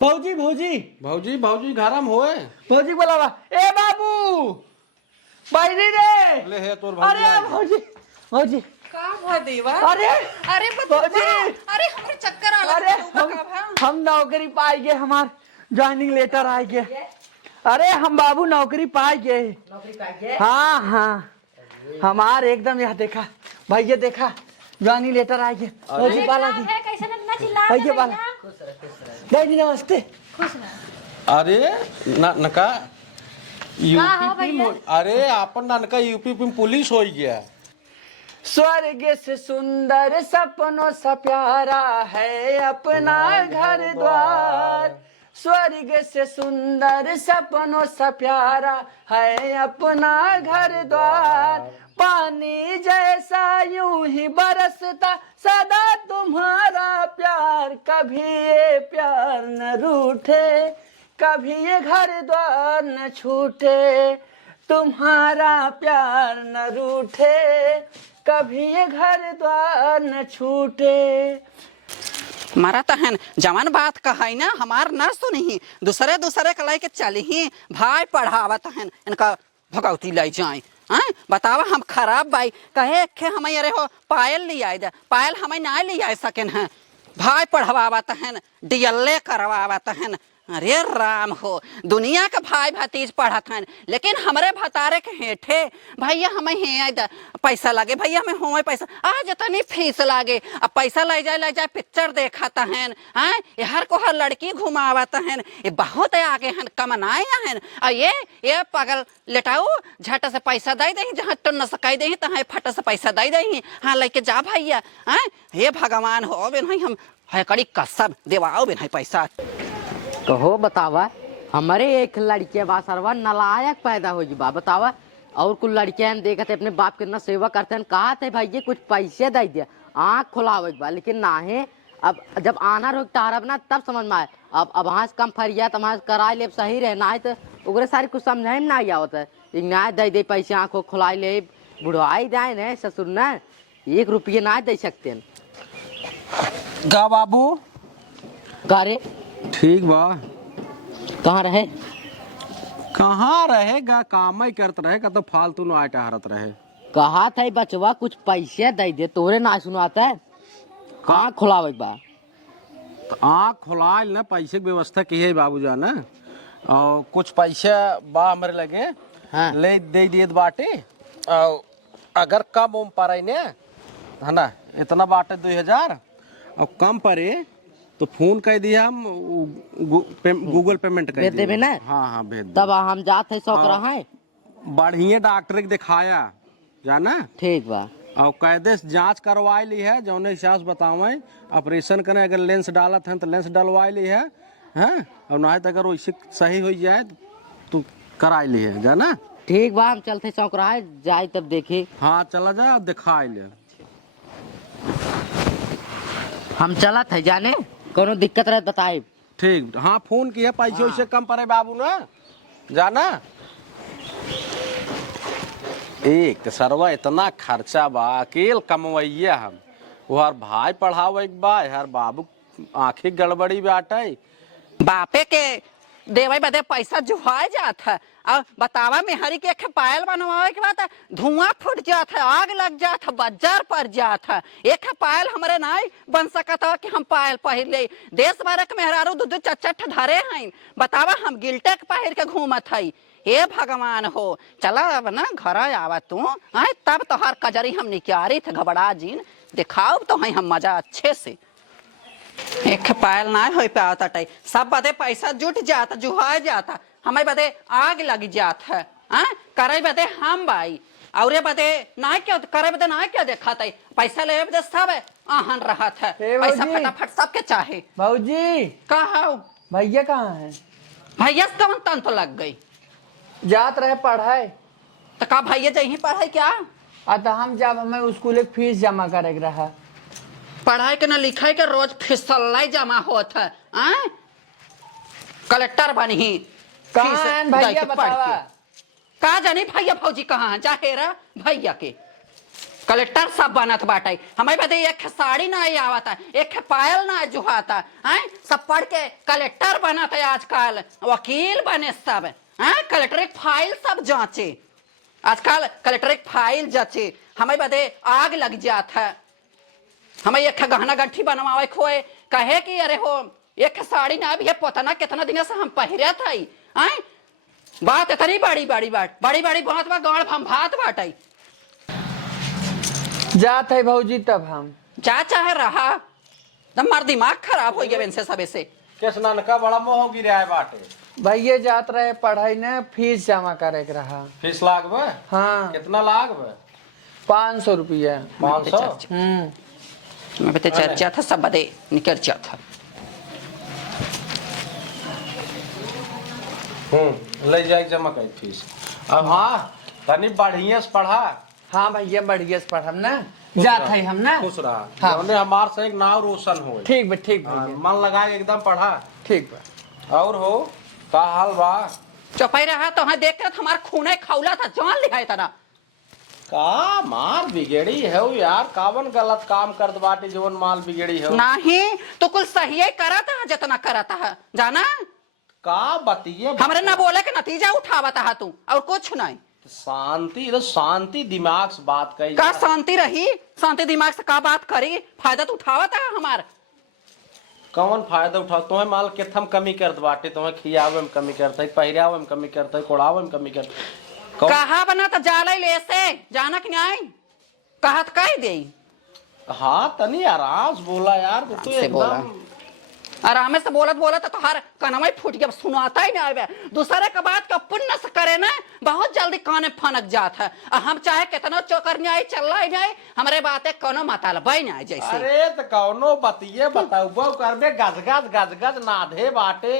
भौजी भौजी भौजी भौजी घरम होए। भौजी बोलावा ए बाबू बाहरी रे। ले है तोर भौजी। अरे भौजी भौजी का भा देवा। अरे अरे भौजी अरे हमरे चक्कर आ अरे लगा। हम नौकरी पाए गए, हमार ज्वाइनिंग लेटर आ गया। अरे हम बाबू नौकरी पाए गए। नौकरी पाई गए। हाँ हाँ हमार एकदम यहाँ देखा भाई, ये देखा ज्वाइनिंग लेटर आ गया। भौजी बाला जी कैसे इतना चिल्ला भाई ये बाला भाई जी नमस्ते। अरे नका हो भैया? अरे आपन ननका यूपी में पुलिस हो गया। स्वर्ग से सुंदर सपनों सा प्यारा है अपना घर द्वार। स्वर्ग से सुंदर सपनों सा प्यारा है अपना घर द्वार। पानी जैसा यूं ही बरसता सदा तुम्हारा प्यार। कभी ये प्यार न रूठे, कभी ये घर द्वार न छूटे। तुम्हारा प्यार न रूठे, कभी ये घर द्वार न छूटे। मारा तहन जवान बात कहाई ना हमार ना सुनी, दूसरे दूसरे के लाइके चली ही भाई पढ़ावत हन इनका भगवती लाई जाए। बतावा हम खराब भाई कहे खे हम अरे हो पायल ले आए दे, पायल हमें ना ले आ सकें हैं। भाई पढ़वावत हन डीएलए करवावत हन। अरे राम हो, दुनिया का भाई भतीज पढ़त हन लेकिन हमरे भतारे के हेठे भैया हमें हे पैसा लगे, भैया हमें हो पैसा आज इतनी फीस लागे। अब पैसा ले जाए पिक्चर देखत हन। हर को हर लड़की घुमावत हन। ये बहुत आगे हन, कमनाए हन। और ये पागल लेटाऊ झट से पैसा दे दही, जहाँ तो न सकाई दही तहाँ फट से पैसा दे दही। हाँ लेके जा भैया। हे भगवान हो बिन हम है कड़ी कसम देवाओ बिन पैसा। कहो बतावा हमारे एक लड़के बा सरवा नलायक पैदा हो बा। बतावा और कुछ लड़कियां देखते अपने बाप के ना सेवा करते हैं। कहा थे भाई ये कुछ पैसे दे दिया आँख खुलावे बा, लेकिन ना है। अब जब आना रोक तारब ना तब समझ में आए। अब वहाँ से कम फरिया तो वहाँ से करा ले सही रहे ना है तो ओकरे सारी कुछ समझे में ना आवत है। ना दे दे पैसे आँख खुला ले बुढ़वाई जाए न ससुर न 1 रुपये ना दे सकते हैं। गा बाबू करे ठीक बा। कहाँ रहे? कहाँ रहेगा, काम ही करते रहे का तो फालतू न आटा हरत रहे। कहा था बचवा कुछ पैसे दे दे, तोरे ना सुनाता है। कहाँ खुलावे बा? तो आँख खुला न पैसे की व्यवस्था की है बाबू जान। और कुछ पैसे बा हमारे लगे। हाँ। ले दे दिए बाटे। और अगर कम उम पर ने है ना इतना बाटे 2000 और कम परे तो फोन कर दिया हम गूगल पेमेंट कर देवे ना। हाँ हाँ भेज दे। तब हम जाते शौक रहा है। बढ़िया डॉक्टर के दिखाया जाना। ठीक बा। और कायदे से जांच करवा ली है, जौन हिसाब से बतावे ऑपरेशन करें। अगर लेंस डालत हैं तो लेंस डलवा ली है। हैं और ना तो अगर वैसे सही हो जाए तो करा ली है जाना। ठीक बा हम चलते शौक रहा है जाए तब देखे। हाँ चला जा दिखा ले। हम चला थे जाने कोनो दिक्कत रहे बताए। ठीक हाँ फोन किया पैसे वैसे कम पड़े बाबू ना जाना। एक तो सरवा इतना खर्चा बा, अकेल कमवैया हम हर भाई पढ़ावे बा, हर बाबू आंखें गड़बड़ी बाटे। बापे के देवे बदे पैसा जुहा जात है। और बतावा मेहरी के पायल बनवावे के बाद धुआं फूट जात है, आग लग जात है, बजार पर जात है। एक पायल हमारे नहीं बन सकता है कि हम पायल पहन ले। देश भर के मेहरारू 2-2 चट धरे हैं। बतावा हम गिल्टे के पहन के घूमत है। हे भगवान हो, चला अब ना घर आवा तू। तब तो हर कजरी हम निकारी थे घबरा जीन दिखाओ तो है हम मजा अच्छे से। एक पायल ना हो पाता टाई सब बदे पैसा जुट जाता जुहा जाता, हमें बदे आग लग जात है। करे बदे हम भाई और बदे ना क्या करे बदे ना क्या देखा था पैसा ले बदे सब आहन रहा था। पैसा फटाफट सबके चाहे। भौजी कहा भैया कहाँ है? भैया कौन तन तो लग गई जात रहे पढ़ाई तो का भैया जही पढ़ाई क्या? तो हम जब हमें स्कूल फीस जमा करे रहा। पढ़ाई के न लिखाई के रोज फिसल जमा होत है। कलेक्टर बनी कहाँ भैया बतावा? का जानी भैया फौजी कहाँ है? जा हेरा भैया के कलेक्टर सब बनत बाटे। हमें बदे एक साड़ी ना आवता, एक पायल ना जुहाता हैं, सब पढ़ के कलेक्टर बनत है आजकल, वकील बने सब हैं। कलेक्टर एक फाइल सब जांचे आजकल, कलेक्टर एक फाइल जांचे। हमें बदे आग लग जात है। हमें एक गहना गंठी बनवावे खोए कहे कि अरे हो एक साड़ी ना भी है, पता ना कितना दिन से हम पहिरे थे हैं। बात इतनी बड़ी बड़ी बात बा गाड़ हम भात बाटे। जात है भौजी तब हम जा चाहे रहा तब मार दिमाग खराब हो गया इनसे सब ऐसे। किस ननका बड़ा मोह गिरा है बाटे। भैया जात रहे पढ़ाई ने फीस जमा करे के रहा। फीस लागबे? हाँ कितना लागबे? 500 रुपया। 500? मैं बते चर्चा था सब बदे निकल जाता। ले जाए जमा कर फीस। अब हाँ तनी बढ़िया से पढ़ा। हाँ भैया बढ़िया से पढ़म ना, जात है हम ना। खुश रहा। हाँ। हमने हमार से एक नाव रोशन हो। ठीक बा ठीक हाँ, भैया मन लगा के एकदम पढ़ा। ठीक बा। और हो का हाल बा? चौपाई रहा तो हाँ देख कर हमारा खूने खौला था, जान लिया था ना। का मार बिगड़ी है यार, कावन गलत काम कर बाटे जवन माल बिगड़ी है। नहीं तो कुल सही ही करा था जितना करा था जाना। का बतिए हमरे ना बोले के नतीजा उठावा था तू और कुछ नहीं। शांति तो शांति दिमाग से बात कही का शांति रही, शांति दिमाग से का बात करी, फायदा तो उठावा था हमार। कौन फायदा उठाओ? तुम्हें माल के हम कमी करत बाटे, तुम्हें खियावे में कमी करते, पहिरावे में कमी करते, कोड़ावे में कमी करते। कहा बना तो जाला ले से जाना कि नहीं कहत कह दे। हाँ तनी आराम से बोला यार, तू एकदम आराम से बोलत बोलत तो हर कनवा फूट गया, सुनाता ही नहीं आवे। दूसरे का बात का पुण्य से करे ना बहुत जल्दी काने फनक जात है। हम चाहे कितना चोकर नहीं चल रहा नहीं, हमारे बातें कोनो मतलब नहीं जैसे। अरे तो कौनो बतिए बताऊ करबे गज नाधे बाटे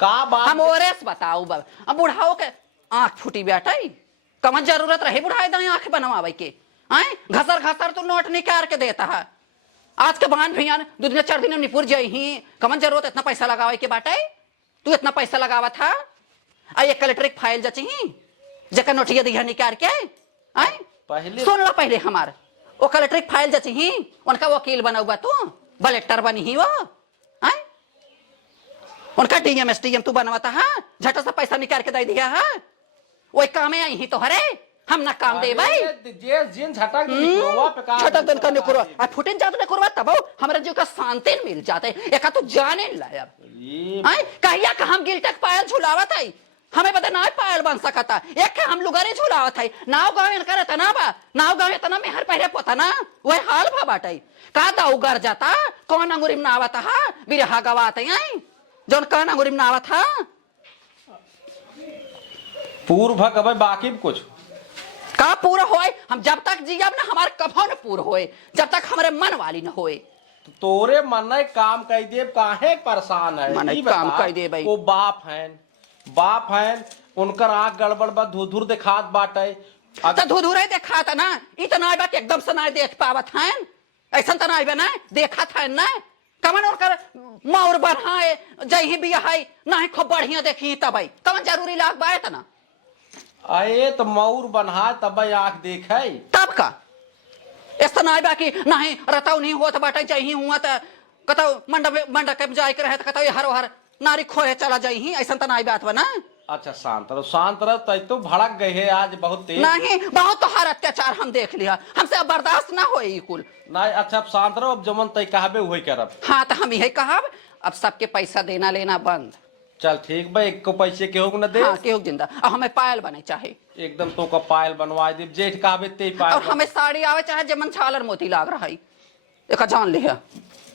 का बात। हम ओरे से बताऊ बब, अब बुढ़ाओ के आंख फूटी बेटा कमन जरूरत रहे बुढ़ाए दाएं आंख बनवावे के हैं। घसर तो नोट निकाल के देता है। आज के बान भैया 2 दिन 4 दिन में निपुर जाई ही, कमन जरूरत इतना पैसा लगावे के बाटे। तू इतना पैसा लगावा था आ ये कलेक्टर एक फाइल जची जकर नोटिया दिया निकाल के आई पहले सुन लो पहले हमार वो कलेक्टर एक फाइल जची ही उनका वकील बनाऊबा तू कलेक्टर बनी ही वो आई उनका डीएम एसडीएम तू बनवाता है। झट से पैसा निकाल के दे दिया है, वही काम आई ही तो हरे हम ना काम दे भाई। जे जिन झटक निकलवा पे का झटक दिन का निकलवा आ फुटिन जात निकलवा तब हमरा जो का शांति मिल जाते। एका तो जाने लायब आई कहिया का हम गिलटक पायल झुलावत है, हमें पता ना पायल बन सकता। एक हम लुगारे झुलावत है, नाव गांव इनकर इतना बा, नाव गांव इतना में हर पहले पता ना वही हाल भा बाटे। का दाऊ गर जाता कौन अंगुरी में नावत है बिरहा गवात है जोन कौन अंगुरी में नावत है। पूर्व कब बाकी कुछ का पूरा होए, हम जब तक जियब ना हमारे कभो न पूरा होए, जब तक हमारे मन वाली न होए। तोरे मन काम कह दे काहे परेशान है? मन काम कह दे भाई। वो बाप हैं उनकर आंख गड़बड़ बा, धुधुर दिखात बाटे। तो धुधुरे देखा था ना, इतना बात एकदम से ना देख पावत हैं, ऐसा तो ना ना देखा था ना। कमन उनकर मौर बढ़ाए जही भी है ना ही खूब बढ़िया देखी तब कमन जरूरी लाग बाए तना। अरे तो मौर बन्हा तब आंख देखे तब का ऐसा ना बाकी नहीं रताऊ नहीं होत बाटे जही हुआ तो कतो मंडप के जाए के रहे तो कतो हर हर नारी खोए चला जाही, ऐसा तो ना बात बना। अच्छा शांत रहो तो भड़क गए है आज बहुत तेज। नहीं बहुत तो हर अत्याचार हम देख लिया, हमसे अब बर्दाश्त ना होए कुल। नहीं अच्छा अब शांत रहो, अब जमन तय कहबे वही करब। हाँ तो हम यही कहब अब सबके पैसा देना लेना बंद। चल ठीक भाई, एक को पैसे केहू न दे। हाँ केहू जिंदा अब हमें पायल बने चाहे एकदम तो का पायल बनवा दे, जेठ कहबे ते पायल। और हमें साड़ी आवे चाहे जमन झालर मोती लाग रहा है एक जान लिया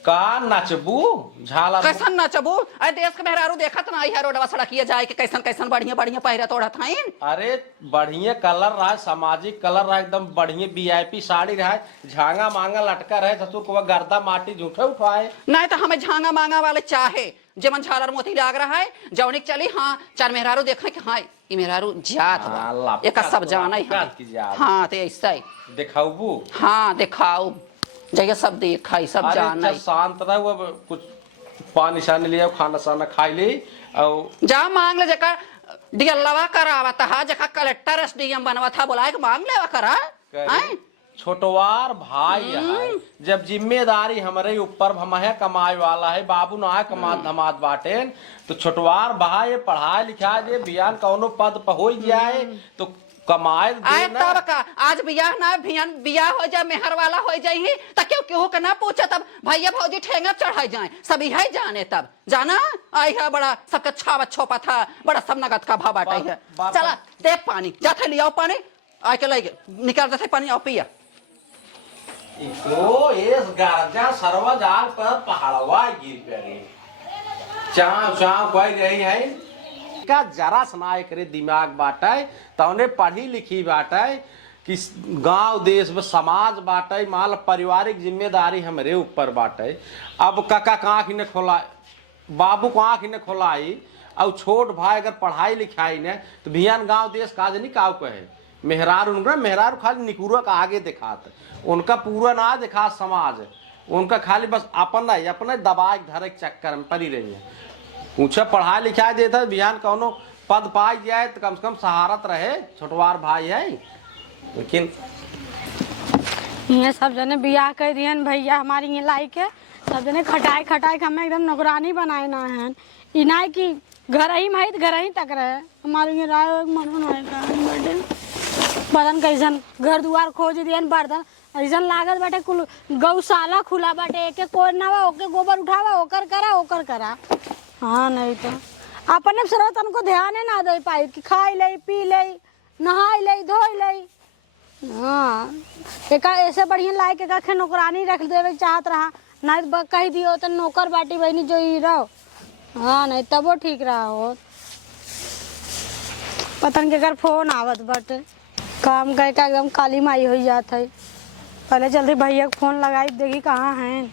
का नचबू झाला कैसन नचबू। अरे देश के मेहरारू देखत ना है रोडवा सड़किया जाए के कैसन कैसन बढ़िया बढ़िया पहिरा तोड़त हईन। अरे बढ़िया कलर रहा, सामाजिक कलर रहा, एकदम बढ़िया वीआईपी साड़ी रहा, झांगा मांगा लटका रहे, ससुर को गर्दा माटी झूठे उठाए। नहीं तो हमें झांगा मांगा वाले चाहे जमन झालर मोती लाग रहा है जौनिक चली। हाँ 4 मेहरारू देखा कि हाँ ये मेहरारू जात बा एक सब जाना है। हाँ तो ऐसा ही दिखाऊ। हाँ दिखाऊ जगह सब देखा सब जाना। शांत रह, कुछ पानी शानी लिया, खाना साना खाई ली और जा मांग ले जका डीएलवा करावा था, जका कलेक्टर एसडीएम बनवा था बोला मांग लेवा करा। छोटवार भाई है, जब जिम्मेदारी हमारे ऊपर हम है कमाए वाला है, बाबू ना है कमात धमात बाटे, तो छोटवार भाई पढ़ाई लिखाई दे बियान कौनो पद पर हो जाए तो कमाए आए दे तब का आज बियाह ना भियान बियाह हो जाए मेहर वाला हो जाए तो क्यों क्यों के ना पूछे तब भैया भौजी ठेंगा चढ़ाई जाए सब यही जाने तब जाना आई है बड़ा सबका छावा छोपा था बड़ा सब नगद का भाव बाटा है। चला दे पानी जाते लियाओ पानी आए के लाइक निकाल देते पानी आओ पिया। तो इस गर्जा सर्वजाल पर पहाड़वा गिर पड़े चाव चाव कोई रही है का जरा सुनाए करे दिमाग बाटे तौने पढ़ी लिखी बाटे कि गांव देश में समाज बाटे माल पारिवारिक जिम्मेदारी हमरे ऊपर बाटे। अब काका का आँख ने खोला बाबू को आँख ने खोलाई और छोट भाई अगर पढ़ाई लिखाई ने तो भियान गांव देश काज नहीं काव कहे मेहरार उनका मेहरार खाली निकुरा का आगे दिखात उनका पूरा ना दिखा समाज उनका खाली बस अपना दबाए धरे के चक्कर में पड़ी रही है। पूछा पढ़ाई लिखाई देता बिहान कौनो पद पाई जाए तो कम से कम सहारत रहे छोटवार भाई है। लेकिन ये सब जने बियाह कर दिए भैया हमारी ये लाई के सब जने खटाई खटाई हमें एकदम नौकरानी बनाए ना है इनाई की घर ही माहित घर ही तक रहे हमारे ये राय मन बर्थडे बदन कैसन घर दुआर खोज दिए बर्तन ऐसा लागत बाटे कुल गौशाला खुला बाटे एक कोई नवा ओके गोबर उठावा ओकर करा हाँ नहीं तो अपने सर्व तन को ध्यान है ना दे पाई कि खाई ले पी ले नहाई ले धोई ले। हाँ एक ऐसे बढ़िया लाए के का नौकरानी रख देवे चाहत रहा नहीं तो कह दियो तो नौकर बाटी बहनी जो ही रहो। हाँ नहीं तब वो ठीक रहा हो पतन के अगर फोन आवत बटे काम कह का एकदम काली माई हो जात है। पहले जल्दी भैया को फोन लगाई देखी कहाँ हैं।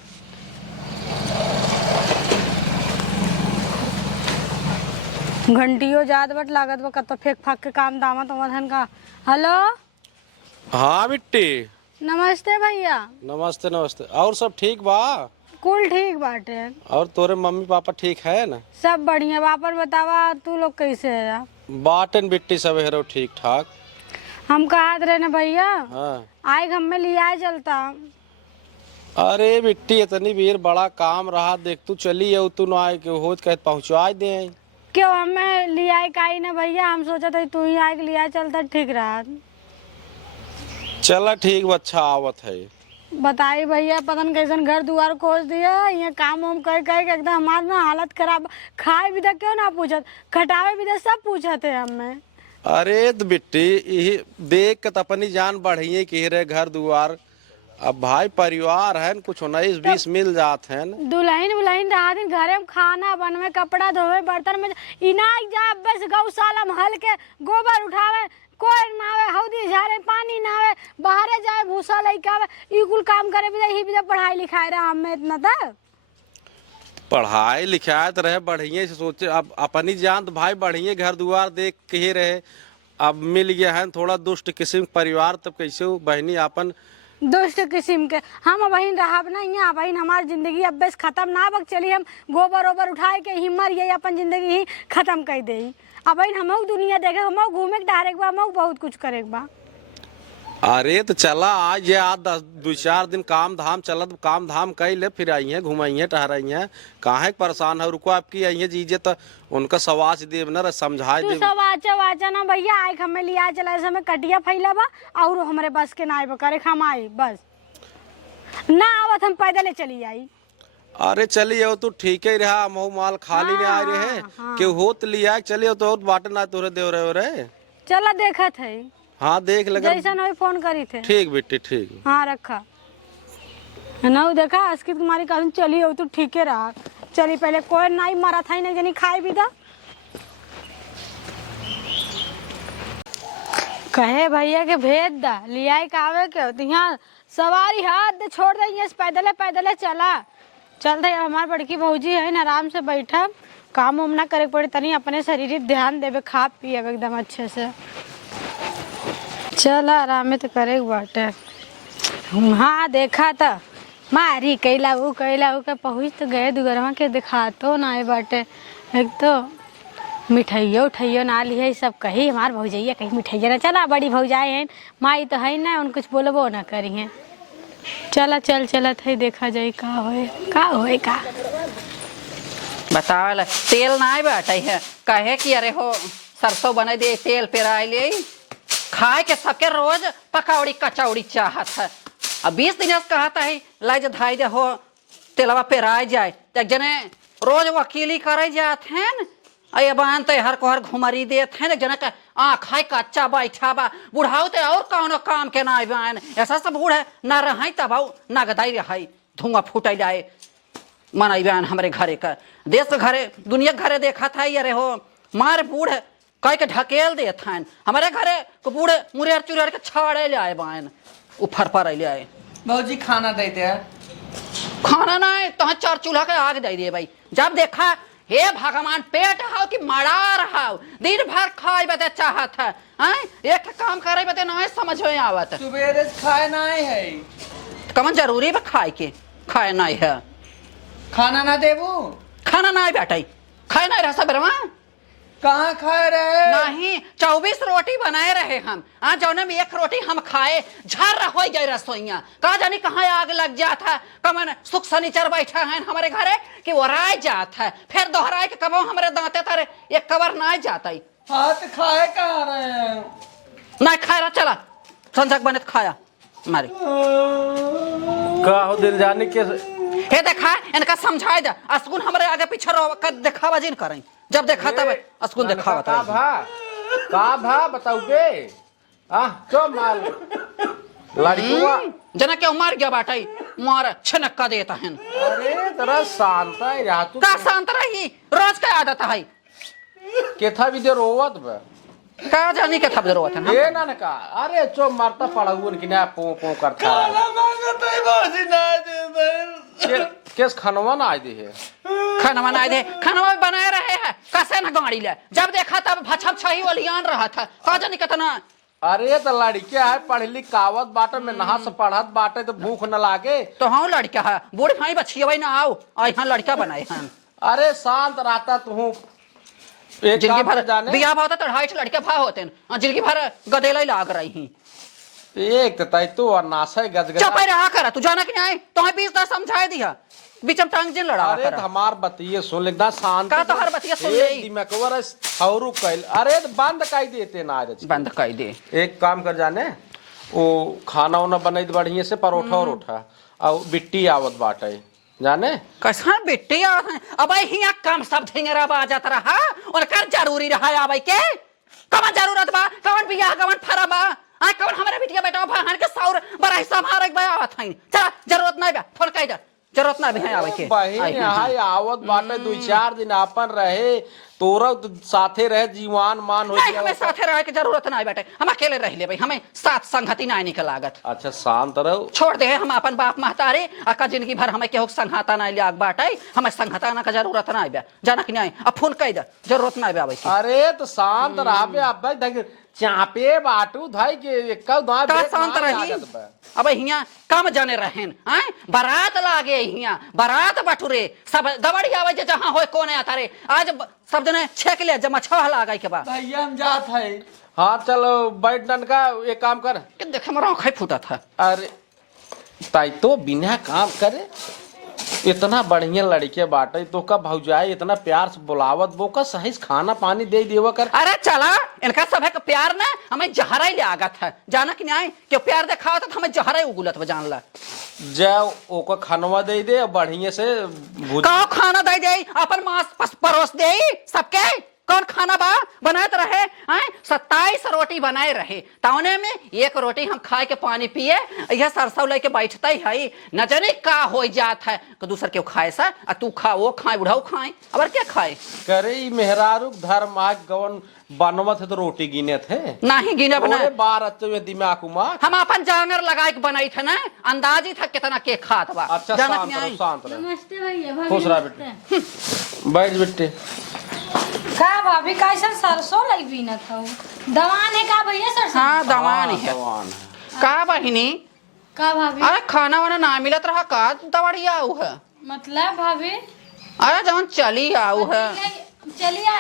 घंटियों जात बट लागत बा कत फेंक फाक के काम दामत वधन का। हेलो हाँ बिट्टी नमस्ते भैया। नमस्ते नमस्ते और सब ठीक बा? कुल ठीक बाटे। और तोरे मम्मी पापा ठीक है ना? सब बढ़िया बापर बतावा तू लोग कैसे है? बाटन बिट्टी सब हेरो ठीक ठाक। हम कहा रहे ना भैया हाँ आए हम में लिया चलता। अरे बिट्टी इतनी भीड़ बड़ा काम रहा देख तू चली है तू ना आए के हो कह पहुँचा दे क्यों हमें लिया आई ना भैया हम सोचा था तू ही आए लिया चलता ठीक रहा। चला ठीक अच्छा आवत है। बताई भैया पतन कैसन घर दुआर खोज दिया ये काम वाम कर एकदम हमारे ना हालत खराब खाए भी क्यों ना पूछत खटावे भी सब पूछते हमें। अरे तो बिट्टी यही देख के अपनी जान बढ़िए कि रे घर दुआर अब भाई परिवार है कुछ 19-20 मिल जात है। दुल्हन रहा दिन घरे में खाना बनवे कपड़ा धोवे बर्तन में इना जा बस गौशाला में हल के गोबर उठावे कोई नावे हौदी झारे पानी नावे बाहरे जाए भूसा लेके आवे ई कुल काम करे भी पढ़ाई लिखाई रहा हमें इतना था। पढ़ाई लिखाई तो रहे बढ़िया से सोचे अब अपनी जान तो भाई बढ़िया घर दुआर देख के ही रहे अब मिल गया है थोड़ा दुष्ट किस्म परिवार तब कैसे बहनी अपन दुष्ट किस्म के हम बहन रहा नहीं है बहन हमारी जिंदगी अब बस खत्म ना बक चली हम गोबर ओबर उठाए के ही मर गई अपन जिंदगी ही खत्म कर दे। अब बहन हम दुनिया देखे हम घूमे के डारे के बा हम बहुत कुछ करे के बा। अरे तो चला आज ये आज 2-4 दिन काम धाम चलत काम धाम कई ले फिर आई है घुमाई है टहराई है काहे परेशान है रुको आपकी आई है जीजे तो उनका सवाच देव न समझाए तू सवाचा वाचा ना भैया आए हमें लिया चला समय कटिया फैला बा और हमारे बस के ना आए करे हम आई बस ना आवत हम पैदल चली आई। अरे चलिए तू ठीक ही रहा मऊ माल खाली नहीं आ रहे हाँ। कि होत लिया चलिए तो बाटे ना तोरे देव रहे रे चला देखा थे हाँ देख लगा जैसा नहीं फोन करी थे ठीक बेटी ठीक हाँ रखा ना देखा अस्कित कुमारी कहूँ चली हो तू ठीक है रहा चली पहले कोई नहीं मरा था नहीं जनी खाए भी था कहे भैया के भेज दा लिया कावे के होती यहाँ सवारी हाथ छोड़ दे पैदले पैदले चल रहे हमारे बड़की भौजी है ना आराम से बैठा काम वाम ना करे पड़े तनी अपने शरीर ध्यान देवे खा पिए एकदम अच्छे से चल आराम तो करे बाटे। हाँ देखा था मारी कैला वो के पहुँच तो गए दुगरवा के दिखा तो ना बाटे एक तो मिठाइयो उठाइयो ना लिए सब कही हमार भौजैया कहीं मिठाइया ना चला बड़ी भौजाई हैं माई तो है ना उन कुछ बोलबो ना करी हैं चला चलत है देखा जाए का होए का बतावल तेल ना बाटे है कहे कि अरे हो सरसों बने दे तेल पेराई ले खाए के सबके रोज पकौड़ी कचौड़ी चाहत है अब 20 दिन से कहता है लाइज धाई दे हो तेलवा पेराई जाए एक जने रोज वकीली करे जात हैं अये बांधते हर को हर घुमरी देत हैं एक जने का खाए कच्चा बैठा बा बुढ़ाऊ ते और कौनो काम के ना बहन ऐसा सब बूढ़ है ना रहाई तब ना गदाई रहाई धुआं फूटे जाए मनाई बहन हमारे घरे का देश घरे दुनिया घरे देखा था अरे हो मार बूढ़ कह के ढकेल देत हैं हमारे घरे को बूढ़ मुरेर चुरेर के छाड़े ले आए बहन उफर पर ले आए भौजी खाना देते हैं खाना ना है तो चार चूल्हा के आग दे दिए भाई जब देखा हे भगवान पेट हाउ कि मड़ा रहा दिन भर खाए बते चाहत है एक काम करे बते ना समझ में आवत सुबेरे खाए ना है कमन जरूरी बा खाए ना है खाना ना देबू खाना ना बेटा खाए ना रहा सब कहाँ खाए रहे नहीं 24 रोटी बनाए रहे हम आज जौने में एक रोटी हम खाए झर हो गए रसोइया कहा जानी कहाँ आग लग जाता कमन सुख शनिचर बैठा है हमारे घरे कि ओराय जात है फिर दोहराए के कबो हमारे दांते तारे एक कबर ना जाता हाथ खाए कहाँ रहे हैं ना खाए रहा चला संजक बने खाया मारे का हो दिल जाने के हे देखा इनका समझाए दे असगुन हमारे आगे पीछे दिखावा जिन करें जब देखा तब असगुन दिखावा का भा बताऊ के क्यों माल लड़कुआ जना क्यों मार गया बाटाई मार छनक्का देता है अरे तेरा शांत है रहा तू का शांत रही रोज का आदत है केथा भी दे रोवत बा का जानी के थब जरूरत है ये ना का अरे चो मारता पड़ा हुआ कि ना पो पो करता खाना मांगता है भौजी ना दे केस खनवा ना आए दे है खाना बनाए दे खाना बनाए रहे हैं कैसे ना गाड़ी ले जब देखा तब भछक छही वलियान रहा था का जानी कितना अरे तो लड़के है पढ़ लिख कावत बाटे में नहा से पढ़त बाटे तो भूख न लागे तो हाँ लड़का है बूढ़ भाई बच्चिया ना आओ और यहाँ लड़का बनाए हैं अरे शांत रहता तू एक जिनकी काम भर कर जाने बिया भाव तो 2.5 लड़के भाव होते हैं जिनकी भर गदेला ही लाग रही हैं एक तय तो और नासे गजगज चपाई रहा कर तू जाना कि नहीं आए तो बीच दा समझाए दिया बीच में टांग जिन लड़ा अरे कर हमार बतिये सुन एकदम शांत का तो हर बतिया सुन ले दिमागवर खौरू कैल अरे तो बंद काई देते ना आज बंद कर दे एक काम कर जाने वो खाना वाना बनाई बढ़िया से परोठा और उठा और बिट्टी आवत बाटे जाने कैसा बेटे अब हिया काम सब ढेंगरा बाजत रहा और कर जरूरी रहा आवे के कवन जरूरत बा कवन बियाह कवन फरा बा आ कवन हमारे बिटिया बेटा भान के सौर बड़ा हिस्सा हमारे बा आवत है चला जरूरत नहीं बा फोन कई दे जरूरत ना भी है आवे के बहिन हाय आवत बाटे 2-4 दिन अपन रहे तोरा साथे रहे जीवान मान हो नहीं हमें साथे रहे के जरूरत नहीं बेटे हम अकेले रह ले भाई हमें साथ संगति नहीं निकल लागत अच्छा शांत रहो छोड़ दे हम अपन बाप महतारे आका जिंदगी भर हमें केहू संघाता नहीं लाग बाटे हमें संघाता ना का जरूरत नहीं बा जाना कि नहीं अब फोन कई दे जरूरत नहीं बा आवे के अरे तो शांत रहबे अब भाई देख चापे बाटू धाई के एक दांत का शांत रही अब हिया कम जाने रहेन हैं बारात लागे हिया बारात बटुरे सब दबड़ी आवे जे जहां होय कोने आता रे आज सब जने छेक ले जमा छह लागे के बा भैया हम जात है हाँ चलो बैठ डन का एक काम कर कि देखे मरा आंखें फूटा था अरे ताई तो बिना काम करे इतना बढ़िया लड़के बाटे तो का भौजाई इतना प्यार से बुलावत वो का सही खाना पानी दे देवा कर अरे चला इनका सब है प्यार ना हमें जहरा ही लागत है जाना कि नहीं क्यों प्यार दिखावा तो हमें जहरा ही उगुलत जान ला जाओ ओका खानवा दे दे बढ़िया से का खाना दे दे अपन मांस परोस दे सबके कौन खाना बा बनाए रहे हैं 27 रोटी बनाए रहे तावने में एक रोटी हम खाए के पानी पिए यह सरसों लेके बैठता ही है न जाने का हो जात है कि दूसर क्यों खाए सा तू खा वो खाए बुढ़ाऊ खाए अब क्या खाए करे मेहरारू धर्म आग गवन बनवत है तो रोटी गिने थे नहीं गिने बना बार दिमाग उमा हम अपन जांगर लगाए के बनाई थे ना अंदाज ही था कितना के खात बा अच्छा शांत रहो नमस्ते भैया खुश रह बेटे बैठ बेटे का भाभी कैसा सरसों लग भी न था दवान है का भैया सरसों हाँ दवान है का बहिनी का भाभी अरे खाना वाना ना मिलत रहा का दवाड़ी आऊ है मतलब भाभी अरे जवन चली आऊ है चलिए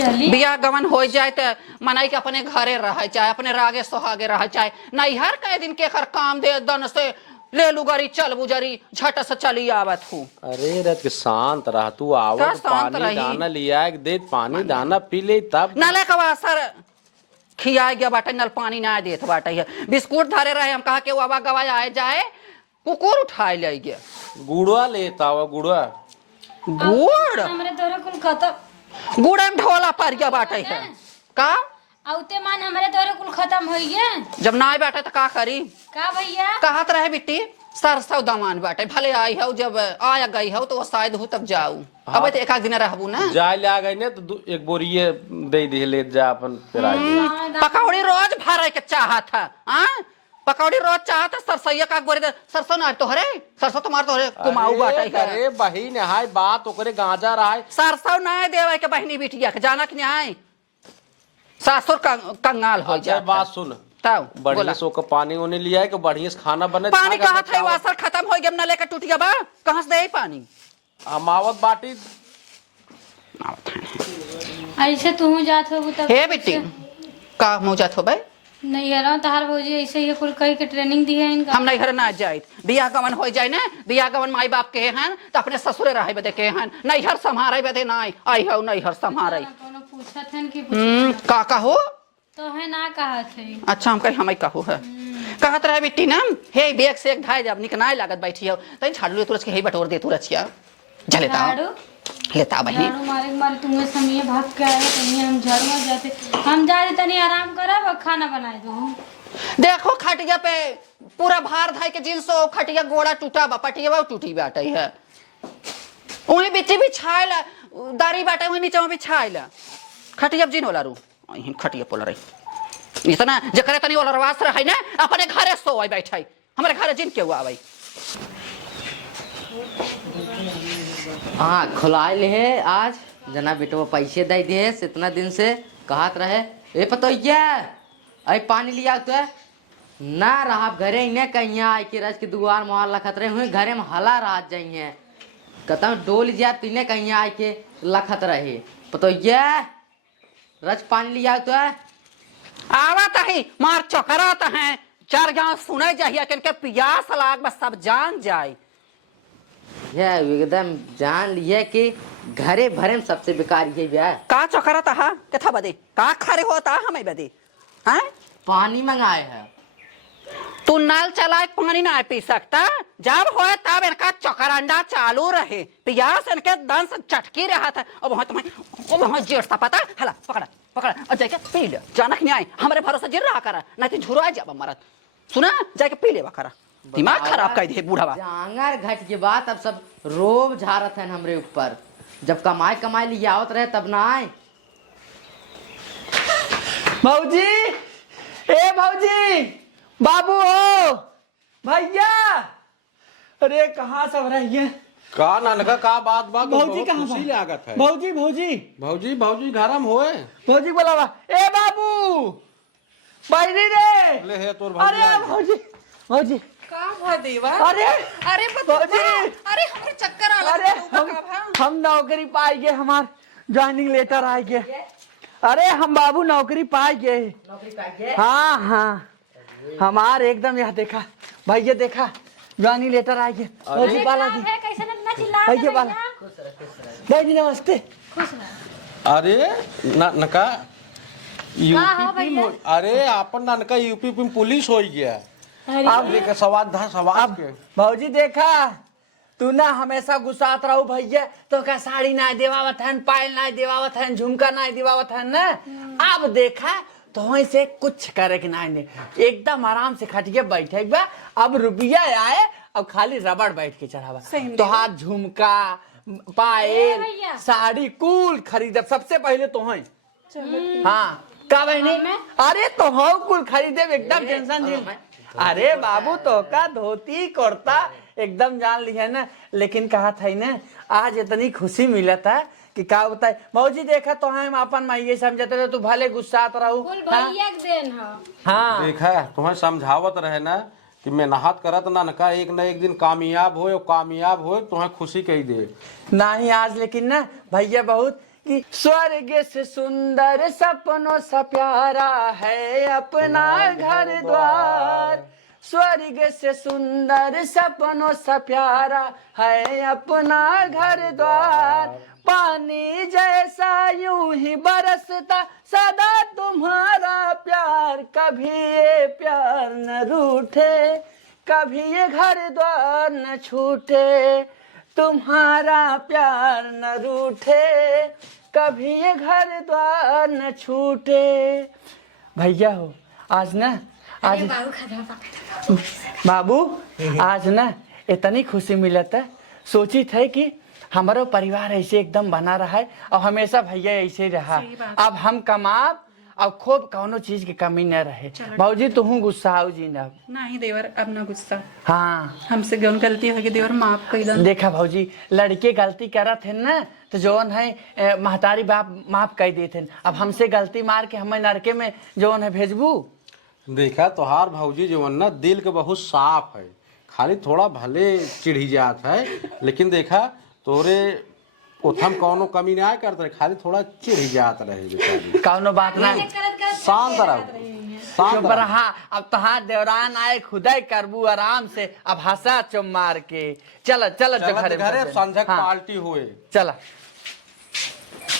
चली बिया गवन हो जाए तो मनाई के अपने घरे रह चाहे अपने रागे सोहागे रह चाहे नहीं हर कई दिन के हर काम दे दन से ले लू गरी चल बुजरी झट से चली आवत हूँ। अरे रत के शांत रह तू का आवत शांत पानी रही? दाना लिया एक दे पानी दाना पी ले तब नाले का सर खिया गया बाटे नल पानी ना देत बाटे है बिस्कुट धरे रहे हम कहा के वावा गवा आए जाए कुकुर उठाए ले गया गुड़वा लेता हुआ गुड़वा गुड़ हमरे तोरे कुल खत्म गुड़ में ढोला पर गया बाटे है का औते मान हमरे तोरे कुल खत्म हो गए। जब ना बाटे तो का करी का भैया कहत रहे बिट्टी सरसों दमान बाटे भले आई हो जब आया गई हो तो वो शायद हो तब जाऊ अब तो एक दिन रहबू ना जाए ले आ गई ने तो एक बोरिये दे दी ले जा अपन पेराई पकौड़ी रोज भरे के चाहत था पकौड़ी रोज चाहत सरसैया का बोरी सरसों ना तो हरे सरसों तुम्हार तो हरे कुमाऊ बाटे है अरे बहिन हाय बात ओकरे गांजा रहा सरसों ना देवे के बहनी बिटिया के जाना कि नहीं सासुर कंगाल हो अच्छा जाए बात सुन तब बढ़िया सो का पानी होने लिया है कि बढ़िया से खाना बने पानी कहाँ था वासर खत्म हो गया ना लेकर टूटिया बा कहाँ से दे पानी अमावत बाटी ऐसे तू जात हो तब हे बेटी का मौजात हो भाई नहीं हरा तहार भौजी ऐसे ही कुल कही के ट्रेनिंग दी है इनका हम नहीं घर ना जाए बियाह गवन हो जाए ना बियाह गवन माई बाप के हैं तो अपने ससुरे रहे बदे के हैं नहीं हर संभारे बदे नहीं आई हो नहीं हर संभारे कोनो पूछत है कि का हो तो है ना कहा थे। अच्छा हम कहीं हम कहू है कहत रहे बेटी ना हे बेग से एक ढाई जब निकनाए लागत बैठी हो तो झाड़ू ले तुरंत के हे बटोर दे तुरंत छिया झलेता लेता बहनी झाड़ू मारे मारे तुम्हें समय भाग के आए तनी हम झाड़ू मार जाते हम जाते तनी आराम करब और खाना बनाए दो। देखो खटिया पे पूरा भार धाई के जिनसो खटिया गोड़ा टूटा बा पटिया टूटी बाटे है वही बिच्ची भी छाइला दारी बाटे वही नीचे भी छाइला खटिया जिन होला रू वही खटिया पोला रही इतना जकरे तनी ओला रवास रहे ना अपने घरे सोई बैठे हमारे घरे जिन के आवे हाँ खुलाए ले है आज जना बेटो पैसे दे दिए इतना दिन से कहत रहे ए पतोइया अरे पानी लिया तो ना रहा घरे इन्हें कहीं आए के रज के दुआर मोहर लखत रहे हुए घरे में हला रात जाइए कतम डोल जा तीने कहीं आए के लखत रहे पतोइया रज पानी लिया तो आवत है मार चकरात है चार गांव सुने जाइए कि पियास लाग बस सब जान जाए ये एकदम जान लिए कि घरे भरे में सबसे बेकार ये ब्याह का चकरात है कथा बदे का खरे होता हमें बदे हैं पानी मंगाए है तू नल चलाए पानी ना पी सकता जब होए तब इनका चकरंडा चालू रहे पियास इनके दंस चटकी रहा था अब वहां तुम्हें जेठ सा पता हला पकड़ा पकड़ा और जाके पी ले जानक नहीं आए हमारे भरोसा जिर रहा करा नहीं तो झुरा जाब मरत सुना जाके पी ले करा दिमाग खराब कर दे बूढ़ा जांगर घट के बाद अब सब रोब झारत है हमरे ऊपर जब कमाई कमाई लिए आवत रहे तब ना आए भौजी ए भौजी बाबू हो भैया अरे कहाँ सब रही है का नानका का बात बा भौजी कहाँ खुशी बा? लागत है भौजी भौजी भौजी भौजी घरम होए भौजी बोला ए बाबू बैरी रे ले है तोर भौजी अरे भौजी भौजी का भा देवा अरे अरे भौजी अरे हमारे चक्कर आ अरे हम नौकरी पाई गए हमार ज्वाइनिंग लेटर आ गए अरे हम बाबू नौकरी पाई गए नौकरी पाइए हाँ हाँ हमार एकदम यहाँ देखा भैया देखा ज्वाइनिंग लेटर आ गए भौजी बाला जी कैसे इतना चिल्ला भैया बाला भाई जी नमस्ते अरे नका यूपी अरे अपन नानका यूपी में पुलिस हो गया आप देखे सवाल था सवाल के भौजी देखा तू ना हमेशा गुस्सात रहू भैया तो का साड़ी ना देवावत है पायल ना देवावत है झुमका ना देवावत है ना अब देखा तो वहीं से कुछ करे कि नहीं एकदम आराम से खटिए बैठे बा अब रुपया आए अब खाली रबड़ बैठ के चढ़ावा तो हाथ झुमका पायल साड़ी कुल खरीदब सबसे पहले तो है हाँ का बहनी अरे तो हो कुल खरीदे एकदम टेंशन नहीं अरे बाबू तो का धोती कुर्ता एकदम जान ली है ना लेकिन कहा था ना आज इतनी खुशी मिला था कि क्या बताए मौजी देखा तो हम अपन माइये समझते थे तू भले गुस्सात रहू हाँ देखा तुम्हें समझावत रहे ना कि मेहनत करत ना एक न एक दिन कामयाब हो कामयाब हो तुम्हें खुशी कही दे नहीं आज लेकिन ना भैया बहुत कि स्वर्ग से सुंदर सपनों सा प्यारा है अपना घर द्वार, स्वर्ग से सुंदर सपनों सा प्यारा है अपना घर द्वार, पानी जैसा यूं ही बरसता सदा तुम्हारा प्यार, कभी ये प्यार न रूठे, कभी ये घर द्वार न छूटे, तुम्हारा प्यार न रूठे, कभी ये घर द्वार न छूटे। भैया हो आज ना, आज बाबू आज ना इतनी खुशी मिलत है, सोची थे कि हमारा परिवार ऐसे एकदम बना रहा है और हमेशा भैया ऐसे रहा। अब हम कमाब अब खूब कौनो चीज की कमी न रहे। भाजी तुम गुस्सा आओ जी ना? नहीं देवर अब ना गुस्सा, हाँ हमसे गौन गलती होगी देवर माफ कर दो। देखा भौजी लड़के गलती करत थे ना तो जौन है महतारी बाप माफ कर देते। अब हमसे गलती मार के हमें नरके में जौन है भेजबू। देखा तोहार भौजी जो ना दिल के बहुत साफ है, खाली थोड़ा भले चिढ़ी जात है, लेकिन देखा तोरे उथम कौनो कमी ना करते, खाली थोड़ा चिढ़ी जात रहे बेचारी। कौनो बात ना, शांत रहो, शांत रहो। रहा। अब तहां देवरान आए खुदाई करबू आराम से, अब हंसा चुम मार के चल चल चलत घरे घरे संझक हाँ। पार्टी हुए। चला